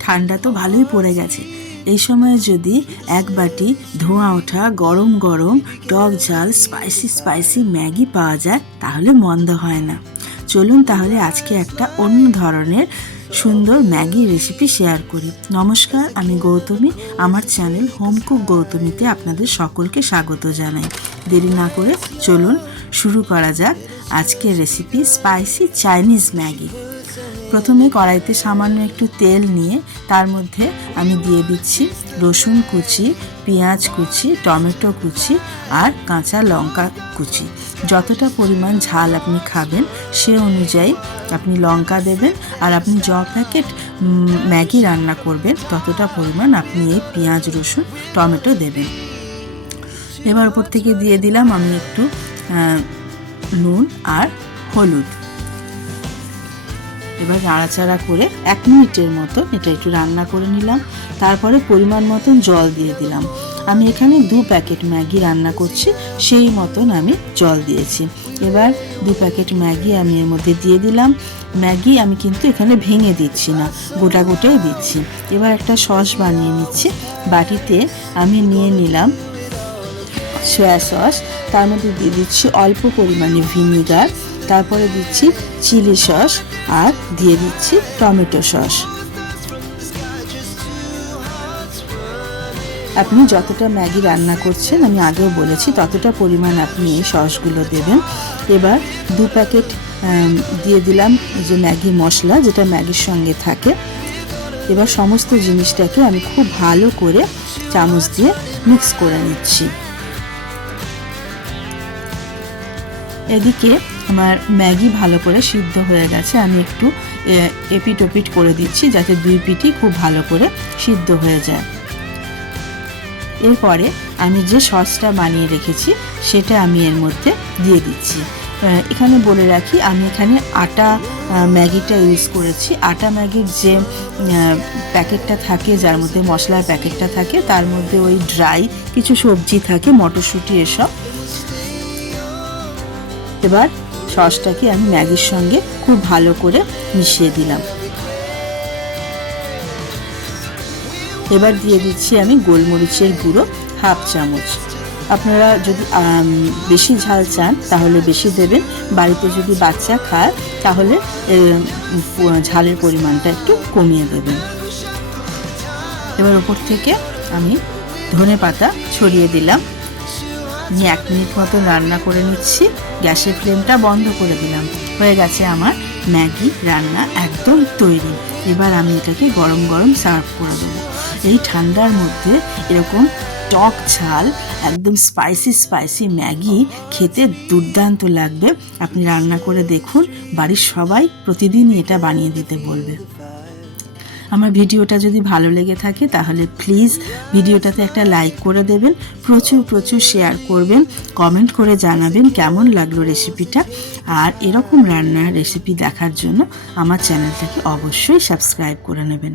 ঠান্ডা তো ভালোই পড়ে গেছে। এই সময়ে যদি এক বাটি ধোঁয়া ওঠা গরম গরম টক ঝাল স্পাইসি স্পাইসি ম্যাগি পাওয়া যায়, তাহলে মন্দ হয় না। চলুন তাহলে আজকে একটা অন্য ধরনের সুন্দর ম্যাগি রেসিপি শেয়ার করি। নমস্কার, আমি গৌতমী। আমার চ্যানেল হোম কুক গৌতমীতে আপনাদের সকলকে স্বাগত জানাই। দেরি না করে চলুন শুরু করা যাক আজকের রেসিপি স্পাইসি চাইনিজ ম্যাগি। প্রথমে কড়াইতে সামান্য একটু তেল নিয়ে তার মধ্যে আমি দিয়ে দিচ্ছি রসুন কুচি, পেঁয়াজ কুচি, টমেটো কুচি আর কাঁচা লঙ্কা কুচি। যতটা পরিমাণ ঝাল আপনি খাবেন সে অনুযায়ী আপনি লঙ্কা দেবেন আর আপনি য প্যাকেট ম্যাগি রান্না করবেন ততটা পরিমাণ আপনি এই পেঁয়াজ, রসুন, টমেটো দেবেন। এবার উপর থেকে দিয়ে দিলাম আমি একটু নুন আর হলুদ। এবার নাড়াচাড়া করে এক মিনিটের মতো এটা একটু রান্না করে নিলাম। তারপরে পরিমাণ মতন জল দিয়ে দিলাম। আমি এখানে দু প্যাকেট ম্যাগি রান্না করছি, সেই মতন আমি জল দিয়েছি। এবার দু প্যাকেট ম্যাগি আমি এর মধ্যে দিয়ে দিলাম। ম্যাগি আমি কিন্তু এখানে ভেঙে দিচ্ছি না, গোটা গোটাই দিচ্ছি। এবার একটা সস বানিয়ে নিচ্ছি। বাটিতে আমি নিয়ে নিলাম সয়া সস। তার মধ্যে দিয়ে দিচ্ছি অল্প পরিমাণে ভিনিগার। তারপরে দিচ্ছি চিলি সস আর দিয়ে দিচ্ছি টমেটো সস। আপনি যতটা ম্যাগি রান্না করছেন, আমি আগেও বলেছি, ততটা পরিমাণ আপনি এই সসগুলো দেবেন। এবার দু প্যাকেট দিয়ে দিলাম যে ম্যাগি মশলা, যেটা ম্যাগির সঙ্গে থাকে। এবার সমস্ত জিনিসটাকে আমি খুব ভালো করে চামচ দিয়ে মিক্স করে নিচ্ছি। এদিকে আমার ম্যাগি ভালো করে সিদ্ধ হয়ে গেছে। আমি একটু এপিট ওপিট করে দিচ্ছি যাতে দুই পিঠই খুব ভালো করে সিদ্ধ হয়ে যায়। এরপরে আমি যে সসটা বানিয়ে রেখেছি, সেটা আমি এর মধ্যে দিয়ে দিচ্ছি। এখানে বলে রাখি, আমি এখানে আটা ম্যাগিটা ইউজ করেছি। আটা ম্যাগির যে প্যাকেটটা থাকে, যার মধ্যে মশলার প্যাকেটটা থাকে, তার মধ্যে ওই ড্রাই, কিছু সবজি থাকে, মটরশুঁটি, এসব এবার সসটাকে আমি ম্যাগির সঙ্গে খুব ভালো করে মিশিয়ে দিলাম। এবার দিয়ে দিচ্ছি আমি গোলমরিচের গুঁড়ো হাফ চামচ। আপনারা যদি বেশি ঝাল চান তাহলে বেশি দেবেন। বাড়িতে যদি বাচ্চা খায় তাহলে ঝালের পরিমাণটা একটু কমিয়ে দেবেন। এবার ওপর থেকে আমি ধনে পাতা ছড়িয়ে দিলাম। আমি এক মিনিট মতো রান্না করে নিচ্ছি। গ্যাসের ফ্লেমটা বন্ধ করে দিলাম। হয়ে গেছে আমার ম্যাগি রান্না একদম তৈরি। এবার আমি এটাকে গরম গরম সার্ভ করে দেবো। এই ঠান্ডার মধ্যে এরকম টক ঝাল, একদম স্পাইসি স্পাইসি ম্যাগি খেতে দুর্দান্ত লাগবে। আপনি রান্না করে দেখুন, বাড়ির সবাই প্রতিদিনই এটা বানিয়ে দিতে বলবে। আমার ভিডিওটা যদি ভালো লেগে থাকে, তাহলে প্লিজ ভিডিওটাতে একটা লাইক করে দেবেন, প্রচুর প্রচুর শেয়ার করবেন কমেন্ট করে জানাবেন কেমন লাগল রেসিপিটা আর এরকম রান্নার রেসিপি দেখার জন্য আমার চ্যানেলটাকে অবশ্যই সাবস্ক্রাইব করে নেবেন।